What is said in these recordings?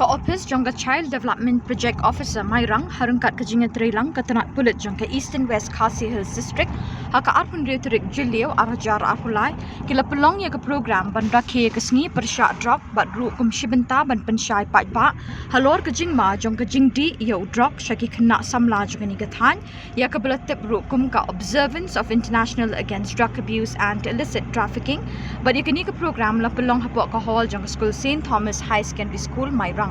Ka-Office Jong Child Development Project Officer Mairang harungkat ke Jingma Trailang ke Tnad Pulit Jong ke Eastern West Khasi Hills District haka arpun retorik Jilio arajar apulai kila pelong ya ke program ban rakhe ke sengi persyak Drok bat ru kum shibenta ban Pynshai Paidbah Halor ke Jingma Jong ke Jingdi ya Drok syaki kena samla Jong ni gathan ya ke belatip ru kum ka observance of International Against Drug Abuse and Illicit Trafficking bat ya kini ke program la pelong hapok ke hall Jong ke School St Thomas High Secondary School Mairang.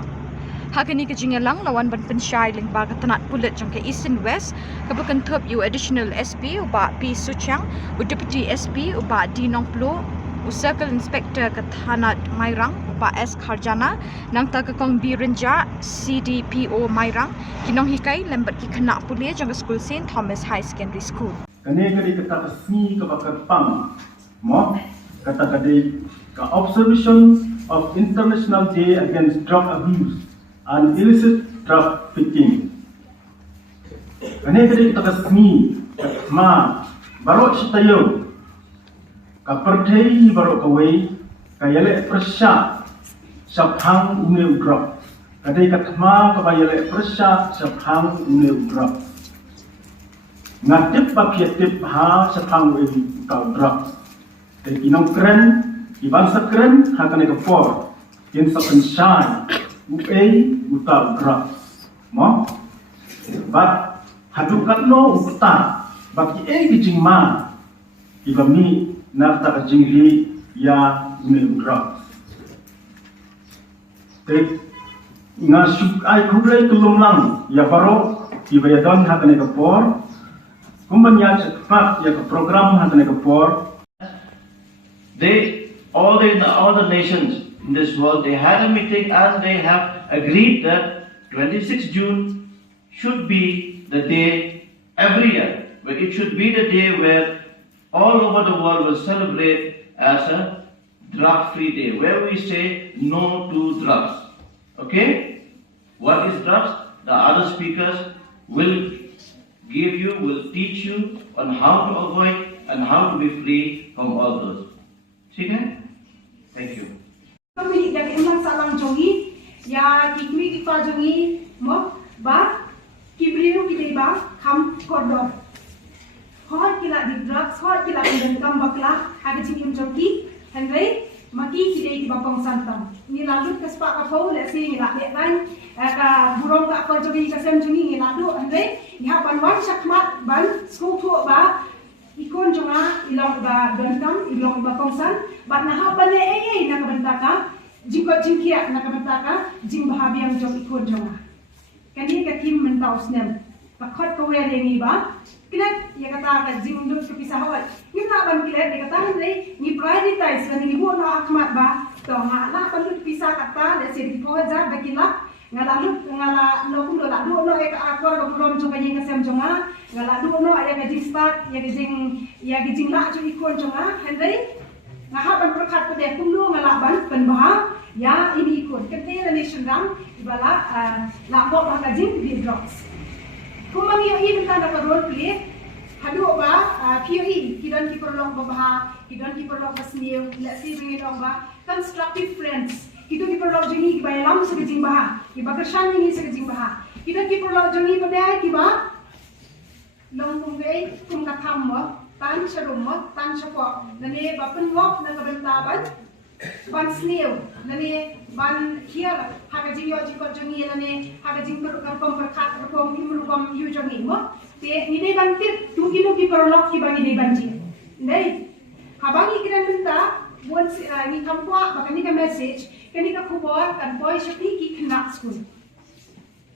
Hakini ke Jingelang lawan ban Pynshai lingba ke Tnad Pulit jong ke Eastern West ke bukan thup you additional SP uba P Suchang u Deputy SP uba D Nongplo u Circle Inspector ke Tnad Mairang uba S Kharjana nang ta ke kong B Renja Cdpo Mairang kinong hikai lembat ki kena pulia jong ke School St Thomas High Secondary School. Kani kadi kata kesni ke bakar pang mo kata kadi ke observation of International Day Against Drug Abuse and Illicit Trafficking. Kani kadi kita kesni ma baru sitayo kapertai baru kawai kayale persya saphang une drug. Kadi katma kabayale persya saphang une drug. Ngatip pakiatip ha saphang une drug. Kadi inong kren ibangsa kren hakane kapor in sa Pynshai UA utal drugs mo bat hadukat no uta baki Jingma ibami nafta ka jingli ya UA drugs te nga suk ay kublay tulumlang ya baro ibayadon hakane kapor kumbanya cepat ya ka program hakane kapor all the nations in this world, they had a meeting and they have agreed that 26 June should be the day every year, but it should be the day where all over the world will celebrate as a drug-free day, where we say no to drugs. Okay? What is drugs? The other speakers will teach you on how to avoid and how to be free from all those. Okay? Thank you. Kami dari emang salang jongi, ya kikmi kifa jongi, mo ba kibriu kita ba kam kordor. Hot kila di drugs, hot kila di kam bakla, ada cium jongi, Henry maki kita di bapong santam. Ni lalu kespak kapau, lesi ni lak kan, ka burung tak kau jongi kasem jongi ni lalu, Henry ni hapan wan syakmat ban school tu ba. Ikon jonga ilong ba bentam ilong ba kongsan bat nah bale nak bentaka jingko jingkia nak bentaka jing bahabiang jong ikon jonga kani ka tim mentau snem pakot ko wer yengi ba kilat ya kata ka jing dut ke pisah hawat ni na ban kilat ya kata ni prioritize ni bu no akmat ba to ha na ban dut pisah kata de Cdpo ja bakila ngalalu ngala no kundo la do no ek akor ko prom jonga yang kasem jonga ngala do no ya gajing start ya gajing la ju ikon jonga hendai ngahaban perkat pede kumdu ngala ban penbah ya ini ikon kete la nation ram ibala la bo ba gajing di drops kumang yo ini tanda ka role play hadu ba POE kidan ki perlong ba kidan ki perlong basniu la si ringi ba constructive friends kita di perlu jengi kita lam sekejing bah, kita kersan ini sekejing bah. Kita di perlu jengi pada kita long tunggai tung katham mo, tan serum mo, tan sepok. Nani bapen wop nak bentaban, ban snail. Nani ban here hakajing yo jikot jengi nani hakajing perkom perkat perkom imrukom yu jengi mo. Te ni dei ban tip tu kita di perlu kita ni dei ban jing. Nei, habangi kita benta. Once ni kampwa baka ni ka message kani ka khubor kan boy shpi ki khna school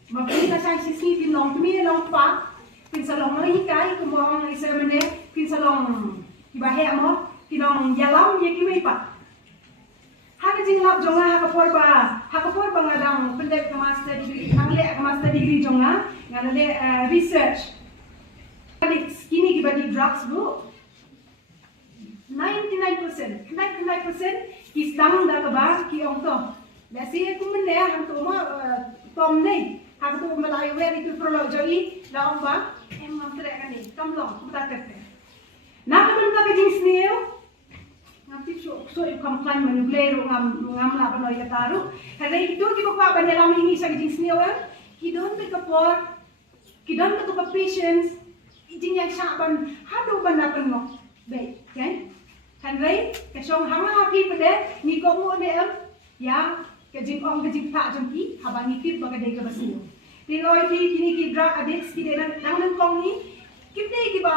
mabni ka sai sisi tin long tumi long pa pin salong no hikai ku mo isa mene pin salong ki ba he mo ki long yalam ye ki pa ha ka jing lap jonga ha ka por ba ngadang pendek ka master degree angle ka master degree jonga ngale research kini ki ba di drugs bu 99% is dang da ba ki ong to la si ku men ne hang to ma tom nei hang to malai we itu prolo joi la ong ba em mam tre ka ni kam long ku ta te na ka ben ta ka jing sneo Nanti so comply manuglero ngam la banoy kataru. Hari itu kita pa banyalam ini sa jing sniawan. Kidon be kapor. Kidon be ka patience. Jing yang saban hadu banda penok. Baik, kan? Hari kesong hanga api pada ni ko mo ne ya ke jing ong ke jing pa jengki habang ipip bagadai ke basio. Tingoi kini ki drug addicts ki nang kong ni. Kipte ki ba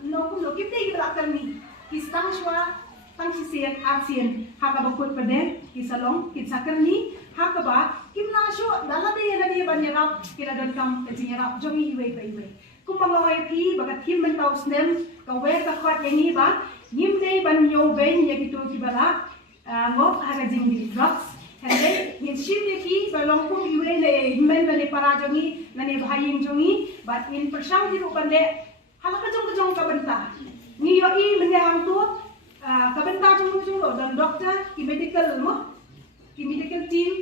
no kum no kipte ki lakar ni. Ki stang shwa tang sisian ASEAN haka bakut pada ki salong ki sakar ni haka ba kim na sho dala de na dia banyarap kila don kam ke jingarap jongi iwe pe iwe. Kum bangawai pi bagat him mentau snem ka we ka khot ni ba nim dei ban yo ben ya gitu ki bala ngop haka jing di drugs. Hari ni ship ki balong kum iwe le men le para jongi na ne bhaying jongi but in persang di rupande halaka jong ka benta. Ni yo i menyang tu kabenta jong dan doktor ki medical team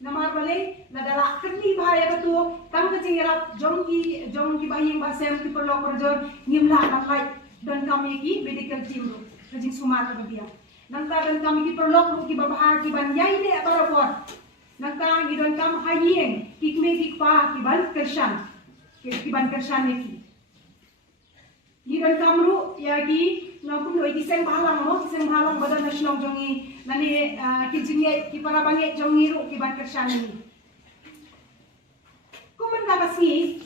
namar bale na dala kerni bahaya betu tang ke jingarap jong ki bahing basem ki perlo kerja ngimla nakai dan kami ki medical team ro kajing sumat bagia nangka dan kami ki perlo ki babahar ki ban yai le barapor nangka gi don kam hayeng kikme kikpa ki ban kersan ki Di dan kamru ya ki nampun doi kiseng balang badan nasional jongi nani kijinge ki para bange jongi ru ki ban kersan ni. Kumen ka kasi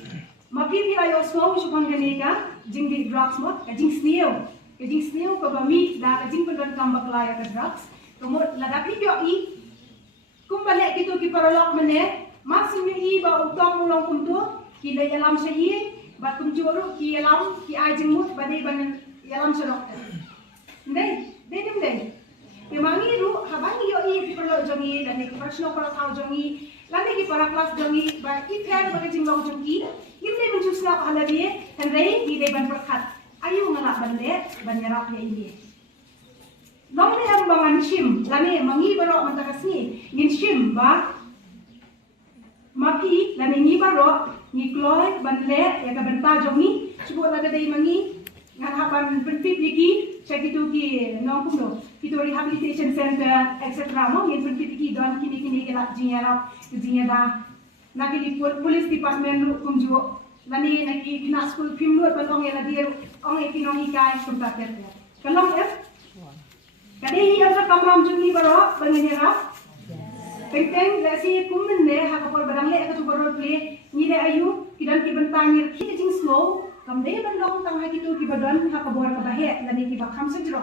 mapi pila yo smau supang ganeka jing di drugs mo ka jing sneo ka bami da ka jing pedan kam baklaya ka drugs kumot ladapi yo i kumbale kito ki paralok mene masim i ba utang ulong kuntu ki dayalam sayi batum juru ki alam ki ajimut badai ban alam serok. Dei. Memangi ru habangi yo i perlo jongi dan ki personal para tau jongi lani ki para kelas jongi ba i pair ba jinglong jongi imne menjusna hala dia dan rei di dei ban perkat ayu ngalak bande ban yarap ya ini. Long ne am bangan shim lani mangi baro mantakasni ngin shim ba mapi lani ni baro ni kloy banle ya ka benta jongi subo la dei mangi ngan haban benfit lagi segitu ki nong kuno kita rehabilitation center etc mo ngin benfit ki don kini kala jinyara na ki police department ru kumjo lani naki kina school film ru balong ya dia ong e kinong ikai kumtaker kalong kadai hi asa kamram jongi baro bangenyara Pengteng lasi kumen le hakapor barang le akatu barol ple ni le ayu kidan ki bentangir ki jing slow kam de bandong tang ha kitu ki badon hakabor ka bahe lani ki bakham sejro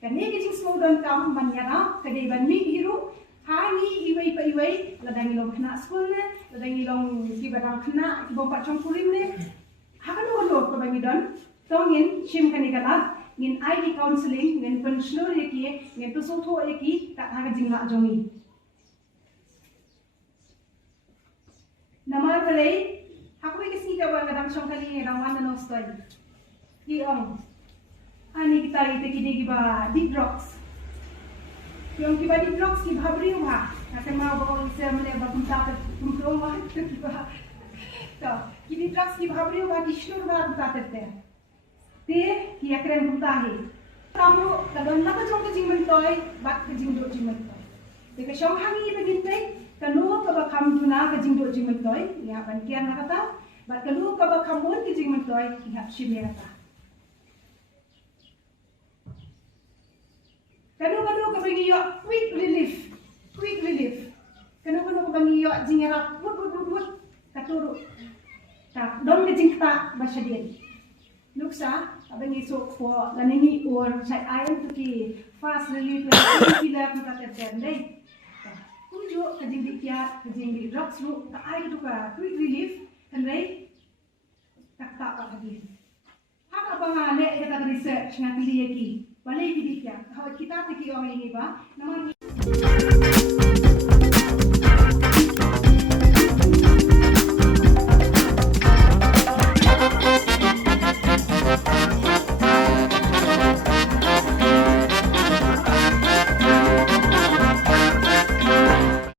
kan ne ki jing slow don kam banyara kade ban mi hiru hani iwei pa iwei ladang ilong kena school ne ladang ilong ki badang kena ki bompa chongpurim ne hakanu lo ka bangi don tongin shim kani kala ngin ID counseling ngin penslur ki ngin tu so tho ki tak ha jing la jongi Namar balay, aku ikis ka ba ngadang siyang kali nga dawan na nostay. Iyong, ani kita ite kini kiba deep rocks. Yung kiba deep rocks kiba habriw ha. Kasi mga bawang isa mo na bagong tatat kumplong ha. So, kini rocks kiba habriw ha, kishur ba ang tatat te. Te, kiya kren kumtahi. Kamu, kadang nakajong kajing mantoy, bak kajing do jing mantoy. Teka siyang hangi ibagintay, Kalau kaba kam tuna ka jingdo jing mentoy, ya pan kian na kata, bat kalau kaba kamun ki jing mentoy, ya shim ya kata. Kalau kaba ngiyo quick relief. Kalau kaba ngiyo jing erap wut katuru. Tak don ke jing ta basyadien. Nuksa kaba ngiso ko laningi or sai ayon tu ki fast relief ki la ko ta terdei. Kunjo kajing dikyat, kajing di drugs ru, ay itu ka quick relief, henry tak pa kajing. Hak apa ngale kita research ngati lagi, balai dikyat. Kalau kita pergi orang ini ba, nama